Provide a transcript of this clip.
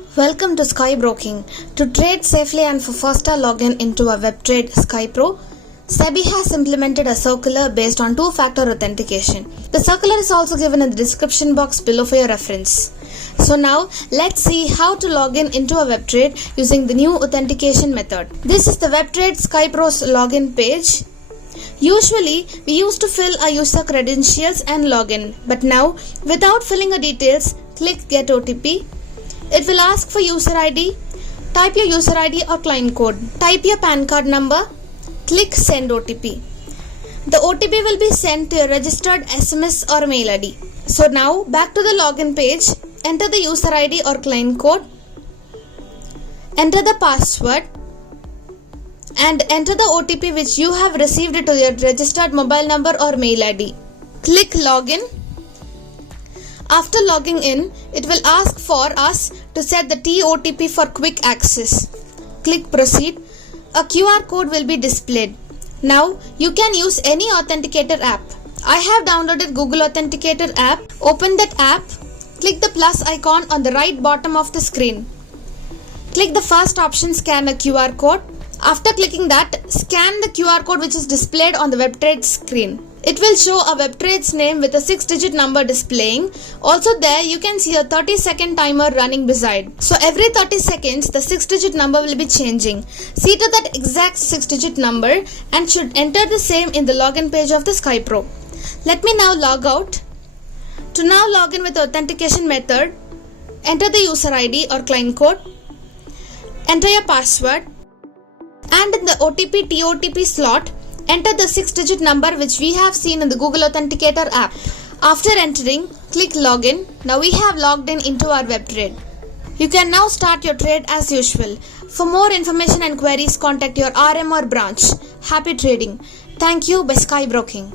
Welcome to Sky Broking. To trade safely and for faster login into a web trade Sky Pro, SEBI has implemented a circular based on two-factor authentication. The circular is also given in the description box below for your reference. So now let's see how to log into a web trade using the new authentication method. This is the web trade Sky Pro's login page. Usually, we used to fill our user credentials and login, but now without filling the details, click Get OTP. It will ask for user ID. Type your user ID or client code. Type your PAN card number. Click Send OTP. The OTP will be sent to your registered SMS or mail ID. So now back to the login page. Enter the user ID or client code. Enter the password. And enter the OTP which you have received to your registered mobile number or mail ID. Click Login. After logging in, it will ask for us to set the TOTP for quick access. Click Proceed. A QR code will be displayed. Now, you can use any authenticator app. I have downloaded Google Authenticator app. Open that app. Click the plus icon on the right bottom of the screen. Click the first option, Scan a QR code. After clicking that, scan the QR code which is displayed on the WebTrade screen. It will show a WebTrade's name with a 6-digit number displaying. Also there you can see a 30-second timer running beside. So every 30 seconds the 6-digit number will be changing. See to that exact 6-digit number and should enter the same in the login page of the Sky Pro. Let me now log out. To now log in with the authentication method, enter the user ID or client code. Enter your password. And in the OTP TOTP slot, enter the 6-digit number which we have seen in the Google Authenticator app. After entering, click Login. Now we have logged in into our web trade. You can now start your trade as usual. For more information and queries, contact your RM or branch. Happy trading. Thank you by Sky Broking.